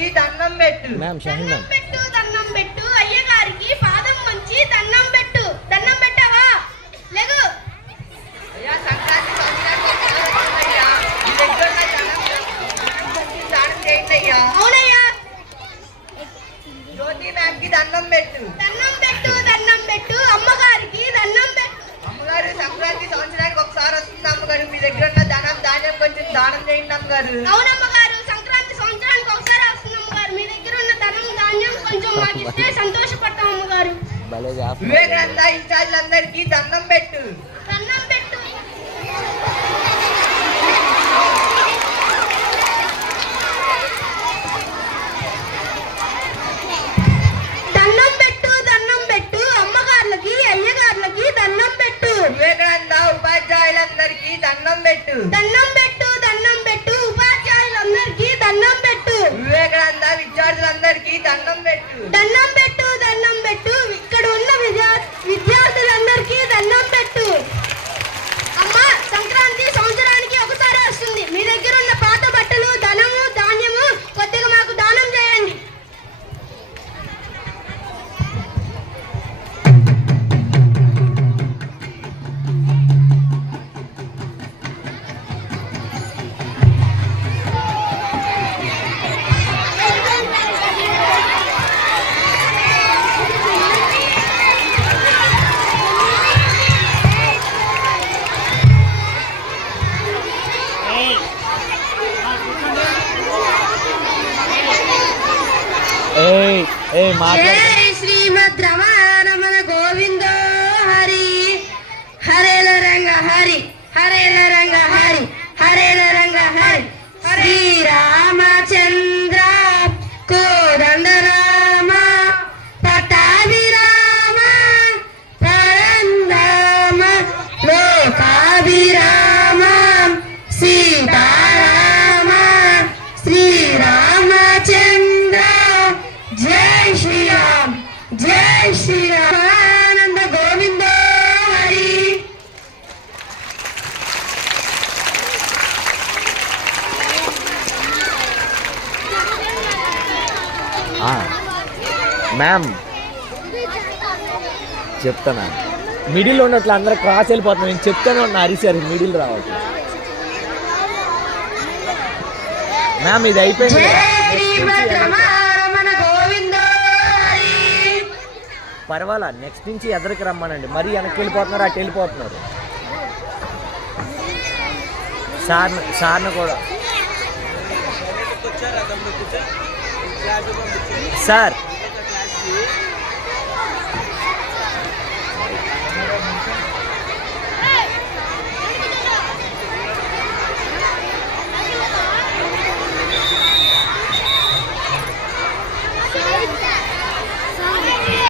వంచి దండం పెట్టు. దండం పెట్టు అయ్యగారికి పాదం వంచి దండం పెట్టు. దండం పెట్టావా? లేగు. అయ్యా సంక్రాంతి దానం చేయండి అయ్యా. అవునయ్యా. జ్యోతి మ్యామ్ కి దండం పెట్టు. దండం పెట్టు అమ్మగారికి దండం పెట్టు. అమ్మగారు సంక్రాంతి సంవత్సరానికి ఒకసారి వస్తుంది అమ్మగారు, మీ దగ్గర ఉన్న ధాన్యం కొంచెం దానం చేయండి అమ్మగారు. అవునమ్మగారు, సంక్రాంతి సంవత్సరానికి ఒకసారి వస్తుంది అమ్మగారు, మీ దగ్గర ఉన్న ధాన్యం కొంచెం మాకు ఇస్తే సంతోషపడతాం అమ్మగారు. వివేకానంద ఇన్ఛార్జ్లందరికీ దండం పెట్టు. దండం పెట్టు. దండం పెట్టు అమ్మగారులకి అయ్యగారులకి దండం పెట్టు. వివేకానంద ఉపాధ్యాయులందరికీ దండం పెట్టు. దండం పెట్టు ఉపాధ్యాయులందరికీ దండం పెట్టు. వివేకానంద విద్యార్థులందరికీ దండం పెట్టు. దండం పెట్టు ఇక్కడ ఉన్న విద్యార్థులందరికీ దండం పెట్టు. అమ్మా, సంక్రాంతి సంవత్సరానికి ఒకసారి వస్తుంది, మీ దగ్గర ఉన్న పాత బట్టలు ధనము ధాన్యము కొద్దిగా మాకు దానం చేయండి. జై శ్రీమద్ రమణ గోవింద హరి. హరేల రంగ హరి, హరేల రంగ హరి, హరేల రంగ హరి. శ్రీరామచంద్ర కోదండ రామ పట్టాభిరామ పరంధామ లోకాభిరామ సీతారామ శ్రీరామచంద్ర. జై శ్రీరామ్, జై శ్రీరామ్. ఆనంద గోవింద హరి. మ్యామ్ చెప్తానా, మిడిల్ ఉన్నట్లు అందరూ క్రాస్ వెళ్ళిపోతున్నాం. నేను చెప్తానే ఉన్నా, అరిసారు మిడిల్ రావట్లేదు. మ్యామ్ ఇది అయిపోయింది. పర్వాలా, నెక్స్ట్ నుంచి ఎదరికి రమ్మనండి. మరీ వెనక్కి వెళ్ళిపోతున్నారు, అటు వెళ్ళిపోతున్నారు. సార్ను కూడా సార్